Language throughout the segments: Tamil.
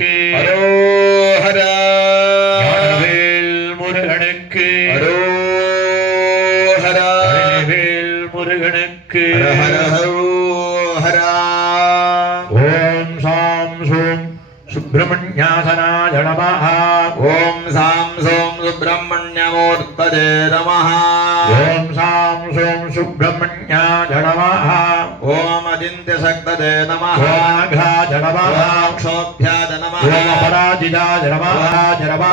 முருகனுக்கு அரோஹரா. ஞானவேல் முருகனுக்கு அரோஹரா. வேல் முருகனுக்கு ஹரஹரோஹரா. ஓம் சாம் சோம் சுப்பிரமணியாசனாய நமः. ஓம் சாம் சோம் சுப்பிரமணியமூர்த்ததே நமः. ஓம் சாம் சோம் சுப்பிரமணியாய நமः. ஓம் அதிந்தியசக்ததே நமः. ஓம் அகாய நமः. ஓம் க்ஷோभ्याय நமः. ஓம் அபராஜிதாய நமः. நமः.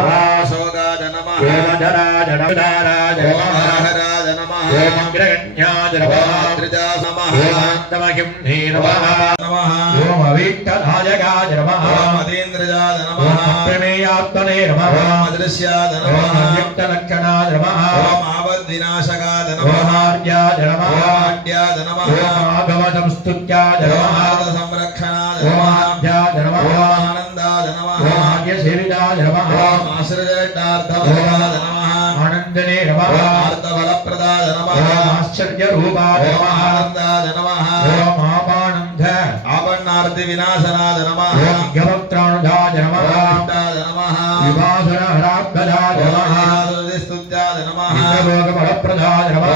சோகாய நமः. ஓம் ஜராஜ நமதாராஜ ஓம் நமः. ஹரஹராய நமः. ஓம் அக்ரகண்யாய நமः. ஓம் த்ரிஜாய நமः. ஓம் அந்தமகிம்னே நமः. நமः. ஓம் அவிட்டநாயகாய நமः. ஓம் அதீந்திரஜாய நமः. ஓம் பிரமேயாத்மனே நமः. ஓம் அதிருஷ்யாய ஓம் நமः. அவ்யக்தலக்ஷணாய நமः. ஓம் ஆபத்விநாசகாய ஓம் நமः. ஆர்யாய நமः. ஓம் ஆட்யாய நமः. ஓம் ஆகமசம்ஸ்துத்யாய ஓம் நமः. ஆனந்த சம்ரக்ஷணாய ஓம் நமः. ஆத்யாய நமः. ஓம் ஆனந்தாய நமः. ஓம் ஆர்யசேவிதாய நமः. ஓம் ஆசிரஜேட்டார்த்தவரதாய நமः. ஆனந்தனே நமः. ஓம் ஆர்த்தவலப்பிரதாய நமः. ஓம் ஆச்சர்யரூபாய ஓம் நமः. ஆனந்தாய நமः. ஓம் ஆபானந்த ஆபன்னார்த்தி விநாசனாய நமः. ஓம் யவக்த்ராணுதாய நமः. ஓம் இஷ்டாய நமः. விவாசனஹராப்ததாய நமः. ஸ்துத்யாய நமः. இந்தலோகபலப்பிரதாய நமः.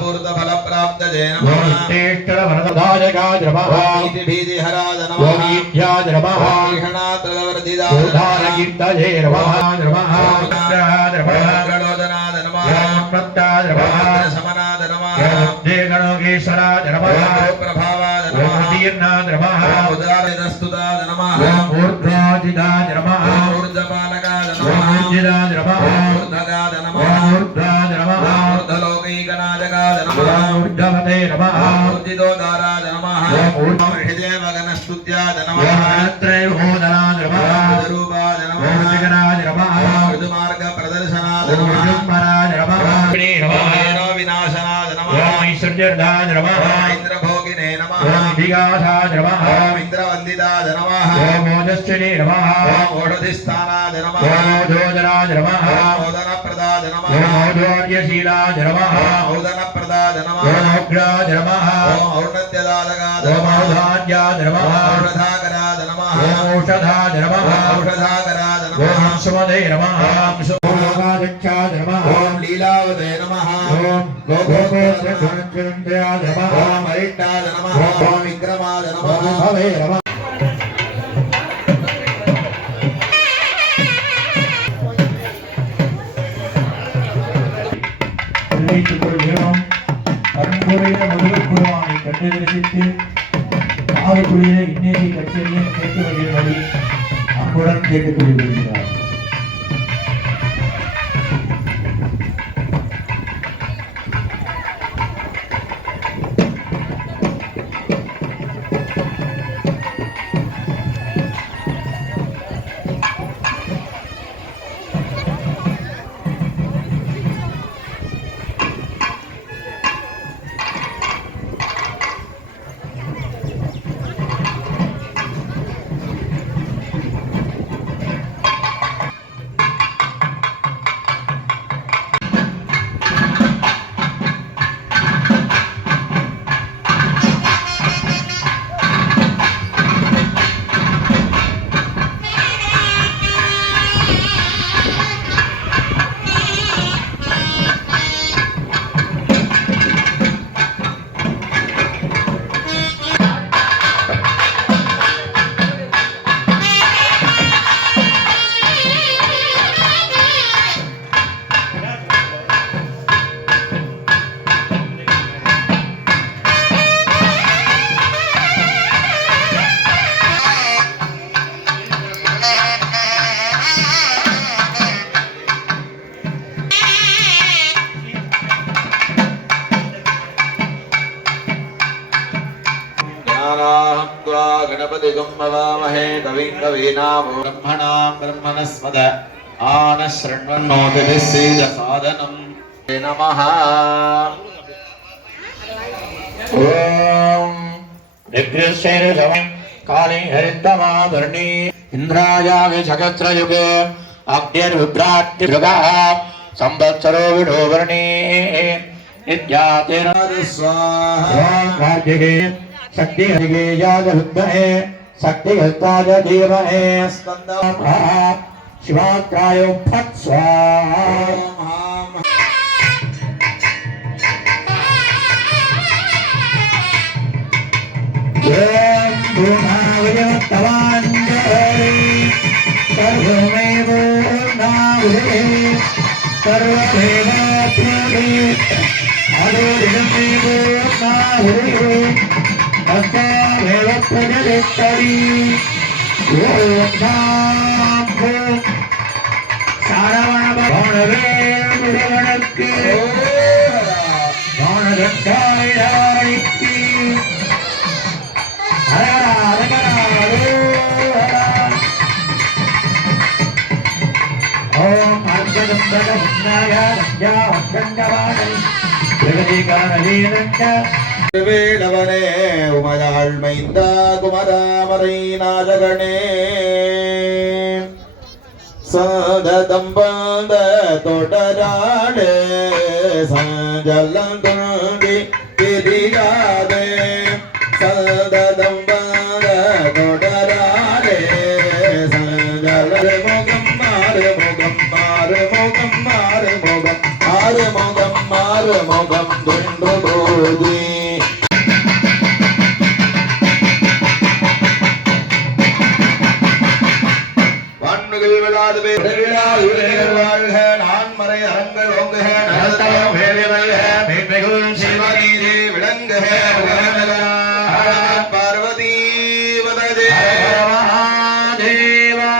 பூர்த்தபலப்பிராப்தஜே ஓம் நமः. இஷ்டேஷ்டவரததாயகாய நமः. நீதிபீதிஹராய ஓம் நமः. ஈத்யாய நமः. ஈஷணாத்ரவர்திதாய நமः. ஓதாரகீர்த்தஜே நமः. நமः. பிரத்யாய நமः. பிரலோதனாய நமः. ஓம் பிரத்யாய நமः. சமனாய நமः. ஓம் தேகணோகேஸ்வராய நமः. பிரபாவாய ஓம் நமः. தீர்ணாய நமः. உதாரதஸ்துதாய நமः. ஓம் ஊர்ಧ್ವಾஜிதாய நமः. ஊர்ஜபாலகாய ஓம் நமः. ஊர்ஜிதாய நமः. ஊர்தகாய நமः. ஓம் ஊர்ಧ್ವಾய நமः. ஊர்தலோகைகநாயகாய நமः. ஓம் ஊர்ஜவதே நமः. ஊர்ஜிதோதாராய நமः. ஓம் ஊர்ஜ ऋषिदेवगणस्तुत्याय नमः. ஓம் அனத்ரயோதனாய நமः. रूपाय ஓம் नमः. ருஜிகராய நமः. ऋजुमार्गप्रदर्शनाय ஓம் नमः. ருஜும்பராய நமः. நமः. हेनो विनाशनाय नमः. ஓம் ஐஸ்வர்யர்தாய நமः. ओम इन्द्रभोगिने नमः. ஓம் விகாசாய நமः. ओम इन्द्रवन्दिताय नमः. ஓம் ஓஜஸ்வினே நமः. ओम ओषधिस्थानाय नमः. ஓம் ஓஜோதராய நமः. ओम ओदनप्रदाय नमः. ஓம் ஔதார்யசீலாய நமः. ओम औदनप्रदाय नमः. ஓம் ஔக்ராய நமः. ओम और्णत्यदालगाय ஓம் नमः. ஔதார்யாய நமः. ओम औषधाकराय नमः. ஓம் ஓஷதாய நமः. ओम औषधाकराय ஓம் नमः. சுமதே நமः. ओम ஓம் யோகாதச்சாய நமः. ओम लीलावते नमः. ஓம் கோகோத்ரகுணச்சந்திராய நமः. ओम हरिष्ठाय नमः. ओम विक्रमाय ஓம் नमः. பவே நமः. தெரிவித்துக் கொள்கிறோம். அருண்கோவில முருகப்பெருமானை கண்டு தரிசித்து காவல்துறையில இன்னேசி கச்சேரியும் கேட்டு வருகிறபடி அன்புடன் கேட்டுக் கொள்கிறார். गणपतिगुं भवामहे कविं कवीनामो ब्रह्मणां ब्रह्मणस्पद आनः शृण्वन्नोतिभिस्सीदसादनं नमः। ॐ दिग्गजशैरसमं काले हरितमाधरणी इन्द्रायागे सहस्रयुगे अग्निर्विभ्राट्टिभृगः संवत्सरो विडोवर्णी नित्यातिर् स्वाहा। शक्ति हरिगे यागरुद्धे शक्तियुक्ताय धीमहि स्कन्दं शिवाग्राय फट् स्वाहा हां ॐ भूमावयवत्तवाञ्जय सर्वमेव नावृहे सर्वदेवात्मने अदोदिनमेव नावृहे अस्मामेव प्रजलित्तरि ॐ शाम्भो सारवणभवणवे मुरवणक्के गणगण्डायणानिक्की ओम अर्घदंडनाय नंद्यावंदवाणै जगदीकारणेनंच வேளவனே உமதாள் மைந்தா குமராமரை நாதகனே சததம் பந்த தொடராடே சஞ்சலம் துண்டி திரியாதே சததம் பந்த தொடராடே சஞ்சல முகம் மாறு முகம் மாறு முகம் மாறு முகம் மாறு முகம் மாறு முகம் துண்டு போதி வாழ்க நான்மறை அரங்கள் ஓங்குக நலத்தவம் வேலிவல்க மேன்மைகள் சிவநீதி விளங்குக பார்வதி வததே மகாதேவா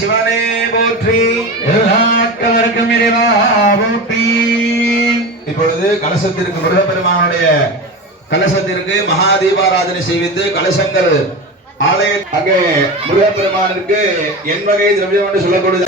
சிவனே போற்றி எல்லாக்கவர்க்கும் இறைவா போற்றி. இப்பொழுது கலசத்திற்கு முருகப்பெருமானுடைய கலசத்திற்கு மகா தீபாராதனை செய்வித்து கலசங்கள் ஆலய அங்கே முருகப்பெருமானிற்கு என் வகை திரவியம் என்று சொல்லப்படுது.